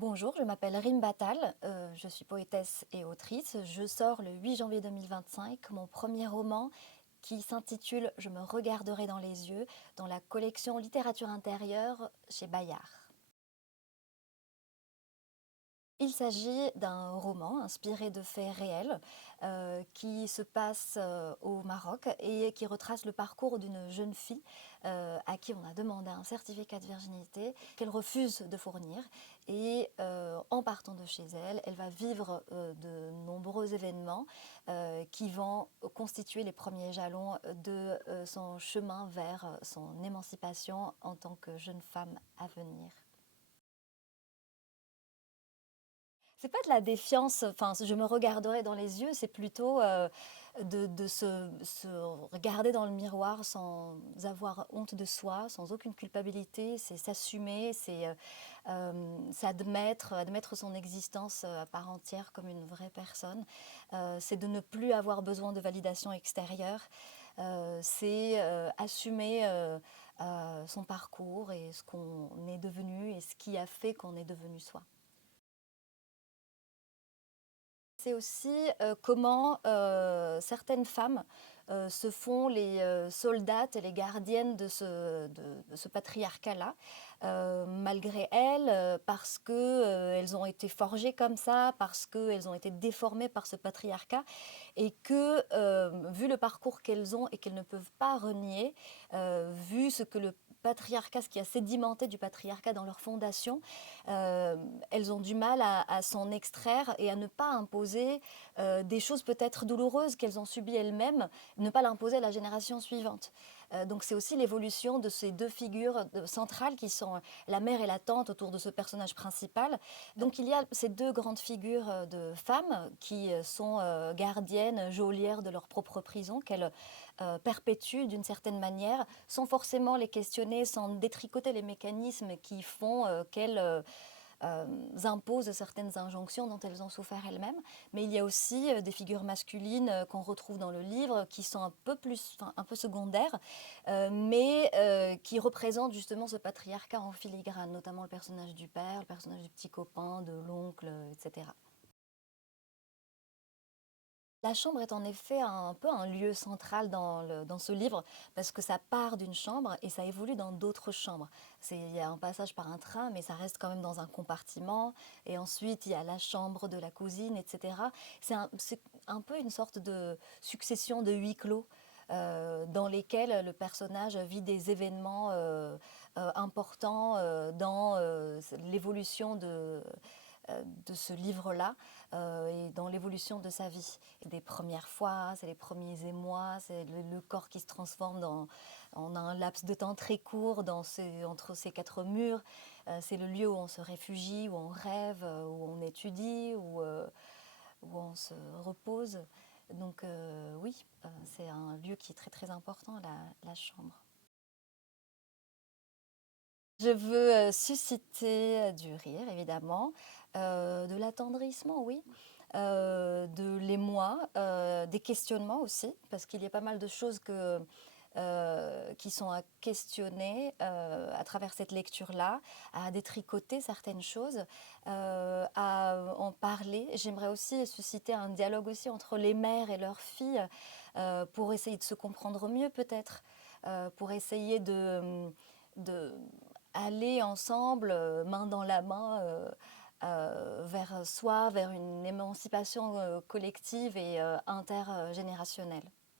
Bonjour, je m'appelle Rim Battal, je suis poétesse et autrice. Je sors le 8 janvier 2025 mon premier roman qui s'intitule Je me regarderai dans les yeux dans la collection Littérature intérieure chez Bayard. Il s'agit d'un roman inspiré de faits réels qui se passe au Maroc et qui retrace le parcours d'une jeune fille à qui on a demandé un certificat de virginité qu'elle refuse de fournir. Et en partant de chez elle, elle va vivre de nombreux événements qui vont constituer les premiers jalons de son chemin vers son émancipation en tant que jeune femme à venir. C'est pas de la défiance, enfin, je me regarderai dans les yeux, c'est plutôt de se regarder dans le miroir sans avoir honte de soi, sans aucune culpabilité, c'est s'assumer, admettre son existence à part entière comme une vraie personne. C'est de ne plus avoir besoin de validation extérieure, c'est assumer son parcours et ce qu'on est devenu et ce qui a fait qu'on est devenu soi. C'est aussi comment certaines femmes se font les soldates et les gardiennes de ce patriarcat-là, malgré elles, parce que elles ont été forgées comme ça, parce qu'elles ont été déformées par ce patriarcat, et que, vu le parcours qu'elles ont et qu'elles ne peuvent pas renier, vu ce que le patriarcat, ce qui a sédimenté du patriarcat dans leur fondation, euh, elles ont du mal à s'en extraire et à ne pas imposer des choses peut-être douloureuses qu'elles ont subies elles-mêmes, ne pas l'imposer à la génération suivante. Donc c'est aussi l'évolution de ces deux figures centrales qui sont la mère et la tante autour de ce personnage principal. Donc il y a ces deux grandes figures de femmes qui sont gardiennes, geôlières de leur propre prison, qu'elles perpétuent d'une certaine manière, sans forcément les questionner, sans détricoter les mécanismes qui font qu'elles imposent certaines injonctions dont elles ont souffert elles-mêmes. Mais il y a aussi des figures masculines qu'on retrouve dans le livre qui sont un peu plus, enfin, un peu secondaires, mais qui représentent justement ce patriarcat en filigrane, notamment le personnage du père, le personnage du petit copain, de l'oncle, etc. La chambre est en effet un peu un lieu central dans ce livre parce que ça part d'une chambre et ça évolue dans d'autres chambres. Il y a un passage par un train, mais ça reste quand même dans un compartiment. Et ensuite, il y a la chambre de la cousine, etc. C'est un peu une sorte de succession de huis clos dans lesquels le personnage vit des événements importants dans l'évolution de ce livre-là et dans l'évolution de sa vie. Et des premières fois, c'est les premiers émois, c'est le corps qui se transforme en un laps de temps très court entre ces quatre murs. C'est le lieu où on se réfugie, où on rêve, où on étudie, où on se repose. Donc oui, c'est un lieu qui est très très important, la chambre. Je veux susciter du rire, évidemment, de l'attendrissement, oui, de l'émoi, des questionnements aussi, parce qu'il y a pas mal de choses qui sont à questionner à travers cette lecture-là, à détricoter certaines choses, à en parler. J'aimerais aussi susciter un dialogue aussi entre les mères et leurs filles pour essayer de se comprendre mieux peut-être, pour essayer de aller ensemble, main dans la main, vers soi, vers une émancipation collective et intergénérationnelle.